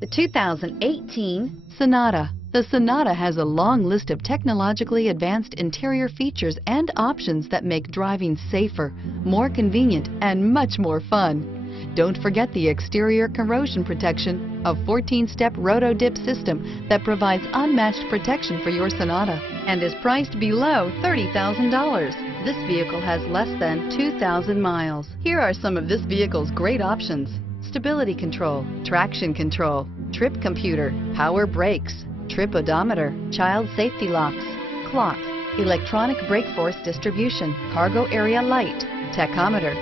The 2018 Sonata. The Sonata has a long list of technologically advanced interior features and options that make driving safer, more convenient, and much more fun. Don't forget the exterior corrosion protection, a 14-step roto-dip system that provides unmatched protection for your Sonata and is priced below $30,000. This vehicle has less than 2,000 miles. Here are some of this vehicle's great options: stability control, traction control, trip computer, power brakes, trip odometer, child safety locks, clock, electronic brake force distribution, cargo area light, tachometer.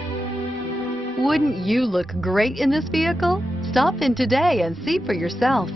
Wouldn't you look great in this vehicle? Stop in today and see for yourself.